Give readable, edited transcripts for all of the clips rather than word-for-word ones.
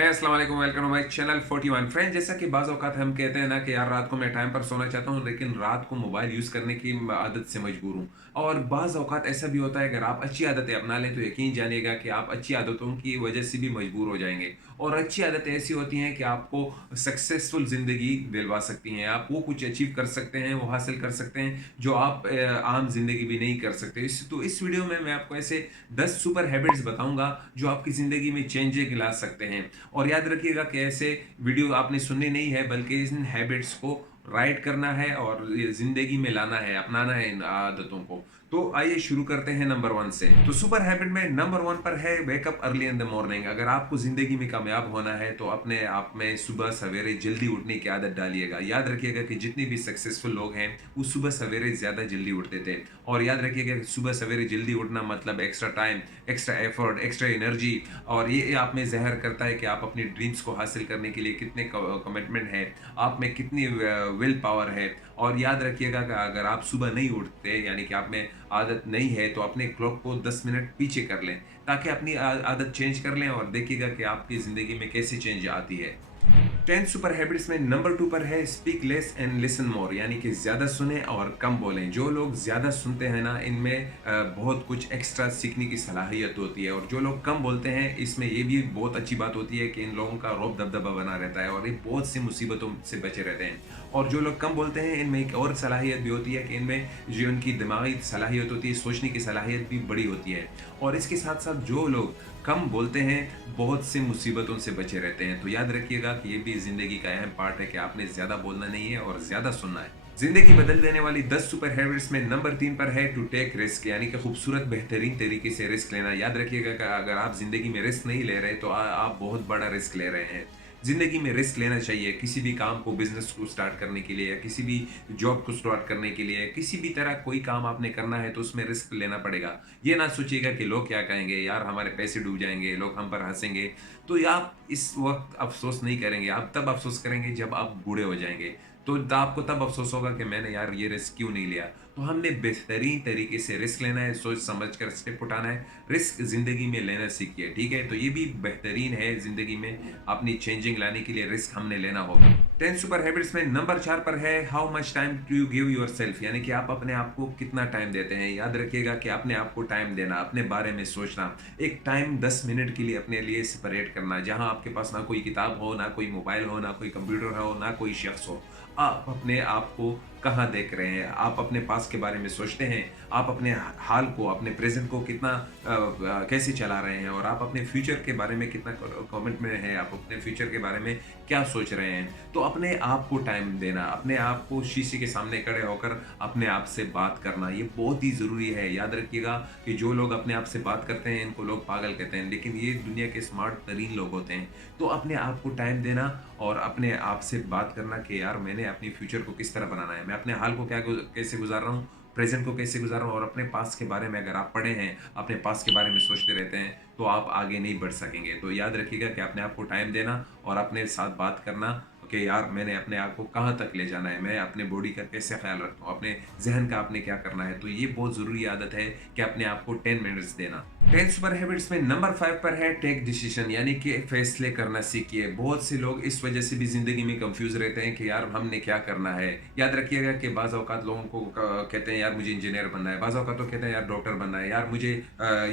है अस्सलाम वालेकुम, welcome to my channel 41 friend. जैसा कि बाज़ औक़ात हम कहते हैं ना कि यार रात को मैं टाइम पर सोना चाहता हूँ, लेकिन रात को मोबाइल यूज़ करने की आदत से मजबूर हूँ। और बाज़ औक़ात ऐसा भी होता है, अगर आप अच्छी आदतें अपना लें तो यकीन जानिएगा कि आप अच्छी आदतों की वजह से भी मजबूर हो जाएँगे। और अच्छी आदतें ऐसी होती हैं कि आपको सक्सेसफुल ज़िंदगी दिलवा सकती हैं। आप वो कुछ अचीव कर सकते हैं, वो हासिल कर सकते हैं जो आप आम ज़िंदगी में नहीं कर सकते। इस वीडियो में मैं आपको ऐसे 10 सुपर हैबिट्स बताऊँगा जो आपकी ज़िंदगी में चेंजेज़ ला सकते हैं। और याद रखिएगा कि ऐसे वीडियो आपने सुननी नहीं है, बल्कि इन हैबिट्स को राइट करना है और ये ज़िंदगी में लाना है, अपनाना है इन आदतों को। तो आइए शुरू करते हैं नंबर 1 से। तो सुपर हैबिट में नंबर 1 पर है wake up early in the morning. अगर आपको ज़िंदगी में कामयाब होना है तो अपने आप में सुबह सवेरे जल्दी उठने की आदत डालिएगा। याद रखिएगा कि जितने भी सक्सेसफुल लोग हैं, वो सुबह सवेरे ज़्यादा जल्दी उठते थे। और याद रखिएगा कि सुबह सवेरे जल्दी उठना मतलब extra time, extra effort, extra energy, और ये आप में ज़ाहिर करता है कि आप अपनी ड्रीम्स को हासिल करने के लिए कितने कमिटमेंट है, आप में कितनी विल पावर है। और याद रखिएगा कि अगर आप सुबह नहीं उठते, यानी कि आप में आदत नहीं है, तो अपने क्लॉक को 10 मिनट पीछे कर लें, ताकि अपनी आदत चेंज कर लें और देखिएगा कि आपकी ज़िंदगी में कैसे चेंज आती है। 10 सुपर हैबिट्स में नंबर 2 पर है speak less and listen more, यानी कि ज़्यादा सुने और कम बोलें। जो लोग ज़्यादा सुनते हैं ना, इनमें बहुत कुछ एक्स्ट्रा सीखने की सलाहियत होती है। और जो लोग कम बोलते हैं, इसमें ये भी बहुत अच्छी बात होती है कि इन लोगों का रौब दबदबा बना रहता है और ये बहुत सी मुसीबतों से बचे रहते हैं। और जो लोग कम बोलते हैं, इनमें एक और सलाहियत भी होती है कि इनमें जो उनकी दिमागी सलाहियत होती है, सोचने की सलाहियत भी बड़ी होती है। और इसके साथ साथ जो लोग कम बोलते हैं, बहुत सी मुसीबतों से बचे रहते हैं। तो याद रखिएगा कि ये भी ज़िंदगी का अहम पार्ट है कि आपने ज़्यादा बोलना नहीं है और ज़्यादा सुनना है। ज़िंदगी बदल देने वाली 10 सुपर हैबिट्स में नंबर 3 पर है टू टेक रिस्क, यानी कि खूबसूरत बेहतरीन तरीके से रिस्क लेना। याद रखिएगा कि अगर आप ज़िंदगी में रिस्क नहीं ले रहे, तो आप बहुत बड़ा रिस्क ले रहे हैं। ज़िंदगी में रिस्क लेना चाहिए, किसी भी काम को, बिज़नेस को स्टार्ट करने के लिए, या किसी भी जॉब को स्टार्ट करने के लिए, किसी भी तरह कोई काम आपने करना है तो उसमें रिस्क लेना पड़ेगा। ये ना सोचिएगा कि लोग क्या कहेंगे, यार हमारे पैसे डूब जाएँगे, लोग हम पर हँसेंगे। तो या आप इस वक़्त अफ़सोस नहीं करेंगे, आप तब अफ़सोस करेंगे जब आप बूढ़े हो जाएँगे। तो आपको तब अफ़सोस होगा कि मैंने यार ये रिस्क क्यों नहीं लिया। तो हमने बेहतरीन तरीके से रिस्क लेना है, सोच समझ कर स्टेप उठाना है। रिस्क ज़िंदगी में लेना सीखिए, ठीक है? तो ये भी बेहतरीन है ज़िंदगी में अपनी चेंजिंग लाने के लिए रिस्क हमने लेना होगा। 10 सुपर हैबिट्स में नंबर 4 पर है how much time do you give yourself, यानी कि आप अपने आप को कितना टाइम देते हैं। याद रखिएगा कि अपने आप को टाइम देना, अपने बारे में सोचना, एक टाइम 10 मिनट के लिए अपने लिए सेपरेट करना, जहाँ आपके पास ना कोई किताब हो, ना कोई मोबाइल हो, ना कोई कंप्यूटर हो, ना कोई शख्स हो। आप अपने आप को कहाँ देख रहे हैं? आप अपने पास के बारे में सोचते हैं? आप अपने हाल को, अपने प्रेज़ेंट को कितना कैसे चला रहे हैं? और आप अपने फ्यूचर के बारे में कितना कमिट में हैं? आप अपने फ्यूचर के बारे में क्या सोच रहे हैं? तो अपने आप को टाइम देना, अपने आप को शीशे के सामने खड़े होकर अपने आप से बात करना, ये बहुत ही ज़रूरी है। याद रखिएगा कि जो लोग अपने आप से बात करते हैं, इनको लोग पागल कहते हैं, लेकिन ये दुनिया के स्मार्ट तरीन लोग होते हैं। तो अपने आप को टाइम देना और अपने आप से बात करना कि यार मैंने अपनी फ्यूचर को किस तरह बनाना है, मैं अपने हाल को कैसे गुज़ार रहा हूँ, प्रेज़ेंट को कैसे गुज़ार रहा हूँ। और अपने पास्ट के बारे में अगर आप पढ़े हैं, अपने पास्ट के बारे में सोचते रहते हैं, तो आप आगे नहीं बढ़ सकेंगे। तो याद रखिएगा कि अपने आप को टाइम देना और अपने साथ बात करना कि यार मैंने अपने आप को कहाँ तक ले जाना है, मैं अपने बॉडी का कैसे ख़्याल रखता हूँ, अपने ज़हन का आपने क्या करना है। तो ये बहुत ज़रूरी आदत है कि अपने आप को 10 मिनट्स देना। 10 सुपर हैबिट्स में नंबर 5 पर है टेक डिसीजन, यानी कि फैसले करना सीखिए। बहुत से लोग इस वजह से भी ज़िंदगी में कंफ्यूज रहते हैं कि यार हमने क्या करना है। याद रखिएगा कि बाज़ औक़ात लोगों को कहते हैं यार मुझे इंजीनियर बनना है, बाज़ औक़ात तो कहते हैं यार डॉक्टर बनना है, यार मुझे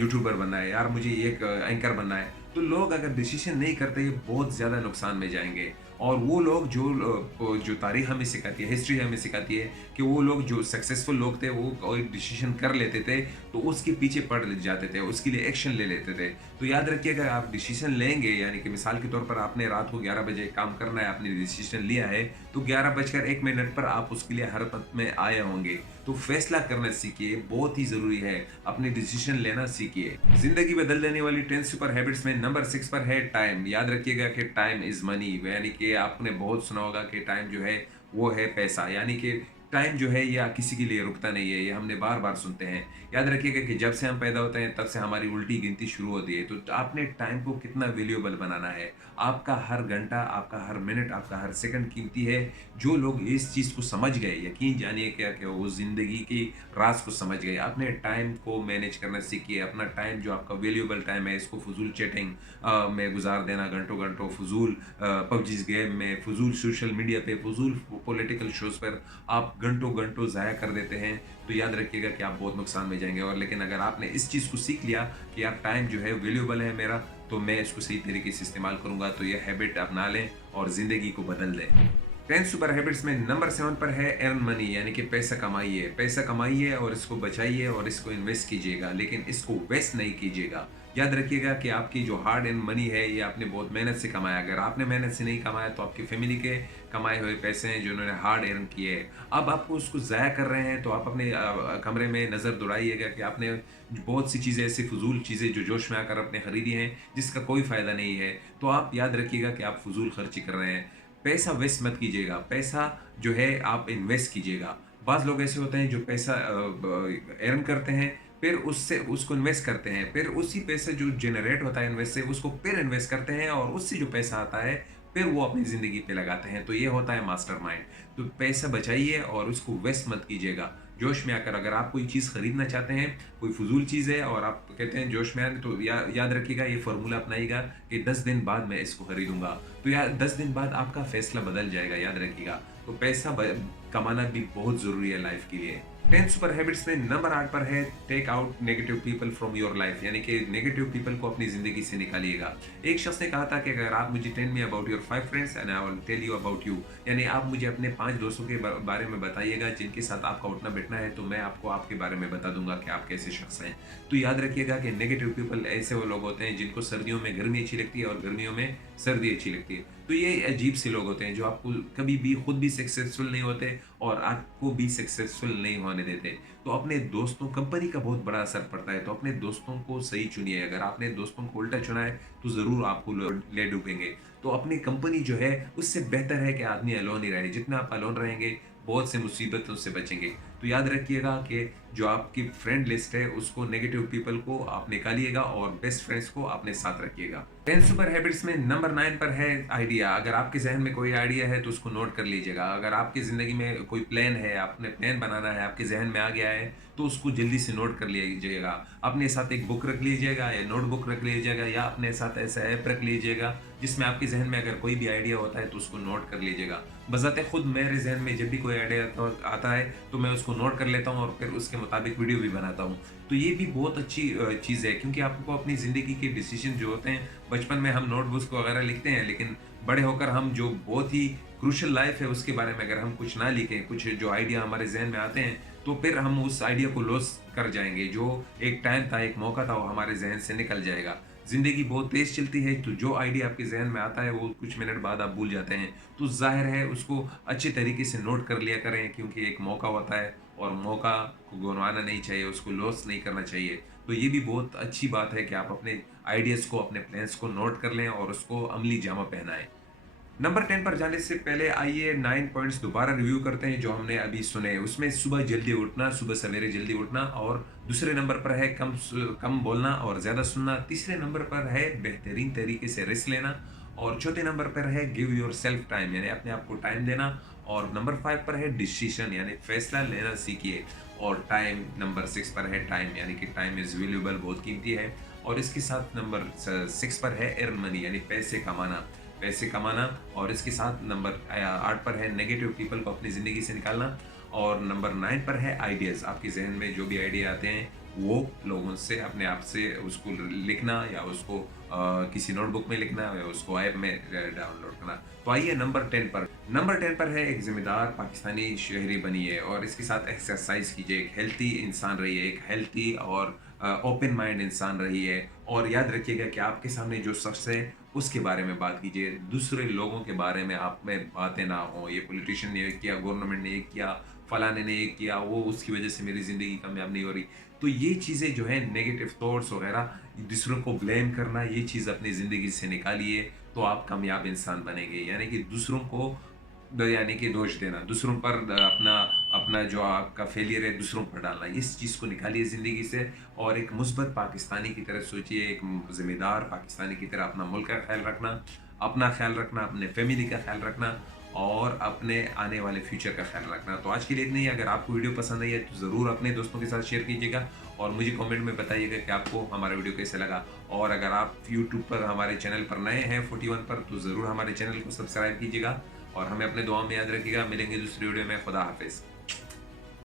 यूट्यूबर बनना है, यार मुझे एक एंकर बनना है। तो लोग अगर डिसीजन नहीं करते, ये बहुत ज़्यादा नुकसान में जाएँगे। और वो लोग जो तारीख़ हमें सिखाती है, हिस्ट्री हमें सिखाती है कि वो लोग जो सक्सेसफुल लोग थे, वो कोई डिसीजन कर लेते थे, तो उसके पीछे पड़ जाते थे, उसके लिए एक्शन ले लेते थे। तो याद रखिएगा, आप डिसीजन लेंगे, यानी कि मिसाल के तौर पर आपने रात को 11 बजे काम करना है, आपने डिसीजन लिया है, तो 11 बजकर 1 मिनट पर आप उसके लिए हरकत में आए होंगे। तो फैसला करना सीखिए, बहुत ही ज़रूरी है, अपने डिसीजन लेना सीखिए। ज़िंदगी बदल देने वाली 10 सुपर हैबिट्स में नंबर 6 पर है टाइम। याद रखिएगा कि टाइम इज़ मनी, यानी कि आपने बहुत सुना होगा कि टाइम जो है वो है पैसा, यानी कि टाइम जो है या किसी के लिए रुकता नहीं है, ये हमने बार-बार सुनते हैं। याद रखिएगा कि जब से हम पैदा होते हैं तब से हमारी उल्टी गिनती शुरू होती है। तो आपने टाइम को कितना वैल्यूएबल बनाना है। आपका हर घंटा, आपका हर मिनट, आपका हर सेकंड कीमती है। जो लोग इस चीज़ को समझ गए, यकीन जानिए क्या कि वो ज़िंदगी की राज़ को समझ गए। अपने टाइम को मैनेज करना सीखिए। अपना टाइम जो आपका वैल्यूएबल टाइम है, इसको फ़ुज़ूल चैटिंग में गुज़ार देना घंटों-घंटों, फ़ुज़ूल पबजीज़ गेम में, फ़ुज़ूल सोशल मीडिया पे, फ़ुज़ूल पॉलिटिकल शोज़ पर आप घंटों-घंटों ज़ाया कर देते हैं, तो याद रखिएगा कि आप बहुत नुकसान में जाएँगे। और लेकिन अगर आपने इस चीज़ को सीख लिया कि यार टाइम जो है वैल्यूएबल है मेरा, तो मैं इसको सही तरीके से इस्तेमाल करूँगा, तो ये हैबिट अपना लें और ज़िंदगी को बदल दें। 10 सुपर हैबिट्स में नंबर 7 पर है अर्न मनी, यानी कि पैसा कमाइए। पैसा कमाइए और इसको बचाइए और इसको इन्वेस्ट कीजिएगा, लेकिन इसको वेस्ट नहीं कीजिएगा। याद रखिएगा कि आपकी जो हार्ड एंड मनी है, ये आपने बहुत मेहनत से कमाया। अगर आपने मेहनत से नहीं कमाया तो आपकी फैमिली के कमाए हुए पैसे हैं जो उन्होंने हार्ड अर्न किए हैं। अब आपको उसको ज़ाया कर रहे हैं, तो आप अपने कमरे में नज़र दौड़ाइएगा कि आपने बहुत सी चीज़ें, ऐसी फ़ुज़ूल चीज़ें जो जोश में आकर आपने खरीदी हैं, जिसका कोई फ़ायदा नहीं है। तो आप याद रखिएगा कि आप फ़ुज़ूल खर्ची कर रहे हैं। पैसा वेस्ट मत कीजिएगा, पैसा जो है आप इन्वेस्ट कीजिएगा। बाज़ लोग ऐसे होते हैं जो पैसा अर्न करते हैं, फिर उससे उसको इन्वेस्ट करते हैं, फिर उसी पैसे जो जनरेट होता है इन्वेस्ट से, उसको फिर इन्वेस्ट करते हैं और उससे जो पैसा आता है, फिर वो अपनी ज़िंदगी पे लगाते हैं। तो ये होता है मास्टरमाइंड। तो पैसा बचाइए और उसको वेस्ट मत कीजिएगा। जोश में आकर अगर आप कोई चीज़ खरीदना चाहते हैं, कोई फ़ुज़ूल चीज़ है और आप कहते हैं जोश में आए, तो याद रखिएगा, ये फ़ॉर्मूला अपनाइएगा कि 10 दिन बाद मैं इसको खरीदूँगा। तो या 10 दिन बाद आपका फ़ैसला बदल जाएगा, याद रखिएगा। तो पैसा कमाना भी बहुत ज़रूरी है लाइफ के लिए। 10 सुपर हैबिट्स में नंबर 8 पर है take out negative people from your life, यानी कि नेगेटिव पीपल को अपनी ज़िंदगी से निकालिएगा। एक शख्स ने कहा था कि अगर आप मुझे tell me about your 5 friends and I will tell you about you, यानी आप मुझे अपने 5 दोस्तों के बारे में बताइएगा जिनके साथ आपका उठना बैठना है, तो मैं आपको आपके बारे में बता दूंगा कि आप कैसे शख्स हैं। तो याद रखिएगा कि नेगेटिव पीपल ऐसे वो लोग होते हैं जिनको सर्दियों में गर्मी अच्छी लगती है और गर्मियों में सर्दी अच्छी लगती है। तो ये अजीब से लोग होते हैं जो आपको कभी भी खुद भी सक्सेसफुल नहीं होते और आपको भी सक्सेसफुल नहीं होने देते। तो अपने दोस्तों, कंपनी का बहुत बड़ा असर पड़ता है, तो अपने दोस्तों को सही चुनिए। अगर आपने दोस्तों को उल्टा चुना है तो ज़रूर आपको ले डूबेंगे। तो अपनी कंपनी जो है, उससे बेहतर है कि आदमी अलोन ही रहे। जितना आप अलोन रहेंगे, बहुत से मुसीबतों से बचेंगे। तो याद रखिएगा कि जो आपकी फ्रेंड लिस्ट है, उसको नेगेटिव पीपल को आप निकालिएगा और बेस्ट फ्रेंड्स को अपने साथ रखिएगा। 10 सुपर हैबिट्स में नंबर 9 पर है आइडिया। अगर आपके ज़हन में कोई आइडिया है तो उसको नोट कर लीजिएगा। अगर आपकी ज़िंदगी में कोई प्लान है, आपने प्लान बनाना है, आपके ज़हन में आ गया है, तो उसको जल्दी से नोट कर लीजिएगा। अपने साथ एक बुक रख लीजिएगा या नोटबुक रख लीजिएगा या अपने साथ ऐसा ऐप रख लीजिएगा जिसमें आपके ज़हन में अगर कोई भी आइडिया होता है तो उसको नोट कर लीजिएगा। बज़ाते खुद मेरे ज़हन में जब भी कोई आइडिया आता है तो मैं उसको नोट कर लेता हूँ और फिर उसके मुताबिक वीडियो भी बनाता हूँ। तो ये भी बहुत अच्छी चीज़ है, क्योंकि आपको अपनी ज़िंदगी के डिसीजन जो होते हैं, बचपन में हम नोटबुक्स वगैरह लिखते हैं, लेकिन बड़े होकर हम जो बहुत ही क्रूशियल लाइफ है उसके बारे में अगर हम कुछ ना लिखें, कुछ जो आइडिया हमारे ज़हन में आते हैं, तो फिर हम उस आइडिया को लॉस कर जाएँगे। जो एक टाइम था, एक मौका था, वो हमारे ज़हन से निकल जाएगा। ज़िंदगी बहुत तेज़ चलती है, तो जो आइडिया आपके ज़हन में आता है वो कुछ मिनट बाद आप भूल जाते हैं। तो ज़ाहिर है उसको अच्छे तरीके से नोट कर लिया करें, क्योंकि एक मौका होता है और मौका को गँवाना नहीं चाहिए, उसको लॉस नहीं करना चाहिए। तो ये भी बहुत अच्छी बात है कि आप अपने आइडियाज़ को, अपने प्लान्स को नोट कर लें और उसको अमली जामा पहनाएँ। नंबर 10 पर जाने से पहले आइए 9 पॉइंट्स दोबारा रिव्यू करते हैं जो हमने अभी सुने। उसमें सुबह जल्दी उठना, सुबह सवेरे जल्दी उठना, और दूसरे नंबर पर है कम बोलना और ज़्यादा सुनना। तीसरे नंबर पर है बेहतरीन तरीके से रेस्ट लेना, और चौथे नंबर पर है गिव योरसेल्फ टाइम, यानी अपने आप को टाइम देना। और नंबर 5 पर है डिसीजन, यानी फैसला लेना सीखिए। और टाइम नंबर 6 पर है टाइम, यानी कि टाइम इज़ वैल्यूएबल, बहुत कीमती है। और इसके साथ नंबर 6 पर है अर्न मनी, यानी पैसे कमाना। और इसके साथ नंबर 8 पर है नेगेटिव पीपल को अपनी ज़िंदगी से निकालना। और नंबर 9 पर है आइडियाज़, आपके ज़हन में जो भी आइडिया आते हैं वो लोगों से, अपने आप से उसको लिखना, या उसको किसी नोटबुक में लिखना, या उसको ऐप में डाउनलोड करना। तो आइए नंबर 10 पर है एक ज़िम्मेदार पाकिस्तानी शहरी बनिए, और इसके साथ एक्सरसाइज कीजिए, एक हेल्थी इंसान रहिए, एक हेल्थी और ओपन माइंड इंसान रहिए। और याद रखिएगा कि आपके सामने जो शख्स है उसके बारे में बात कीजिए, दूसरे लोगों के बारे में आप में बातें ना हो, ये पॉलिटिशियन ने ये किया, गवर्नमेंट ने ये किया, फलाने ने ये किया, वो उसकी वजह से मेरी ज़िंदगी कामयाब नहीं हो रही। तो ये चीज़ें जो है नेगेटिव थॉट्स वगैरह, दूसरों को ब्लेम करना, ये चीज़ अपनी ज़िंदगी से निकालिए, तो आप कामयाब इंसान बनेंगे। यानी कि दूसरों को यानी कि दोष देना, दूसरों पर अपना अपना जो आपका फेलियर है दूसरों पर डालना, इस चीज़ को निकालिए ज़िंदगी से और एक मुस्बत पाकिस्तानी की तरह सोचिए, एक ज़िम्मेदार पाकिस्तानी की तरह अपना मुल्क का ख़्याल रखना, अपना ख़्याल रखना, अपने फैमिली का ख़्याल रखना और अपने आने वाले फ्यूचर का ख़्याल रखना। तो आज के लिए इतना ही। अगर आपको वीडियो पसंद आई है तो ज़रूर अपने दोस्तों के साथ शेयर कीजिएगा और मुझे कमेंट में बताइएगा कि आपको हमारा वीडियो कैसे लगा। और अगर आप यूट्यूब पर हमारे चैनल पर नए हैं 41 पर, तो ज़रूर हमारे चैनल को सब्सक्राइब कीजिएगा और हमें अपने दुआओं में याद रखिएगा। मिलेंगे दूसरी वीडियो में। खुदा हाफ़िज़।